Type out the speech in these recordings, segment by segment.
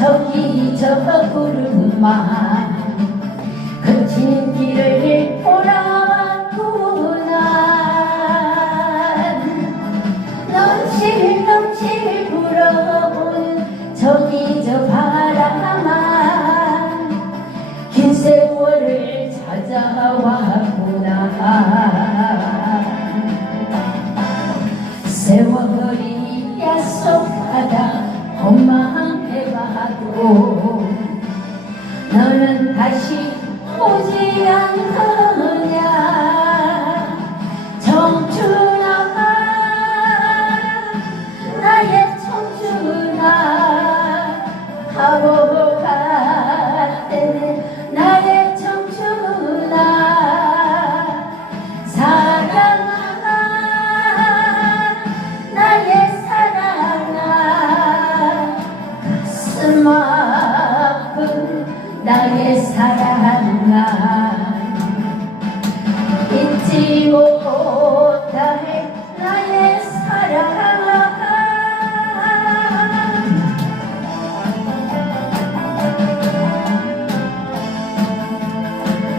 저기 저거 구름아 거친 길을 돌아왔구나. 넘칠 넘칠 불어온 저기 저 바람아 긴 세월을 찾아왔구나. 세월이 약속하다. 엄마 무슨 마음 나의 사랑아. 잊지 못할 나의 사랑아.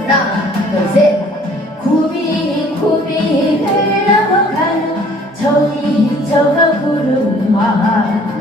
하나 둘셋. 구비 구비 흘러가는 저기 저가 구름만.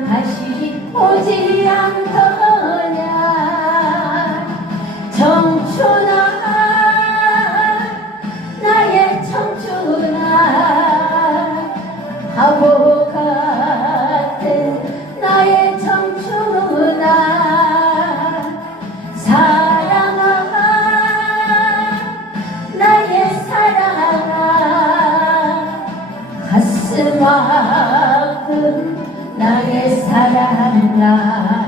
바보 같은 나의 청춘아 사랑아 나의 사랑아. 가슴 아픈 나의 사랑아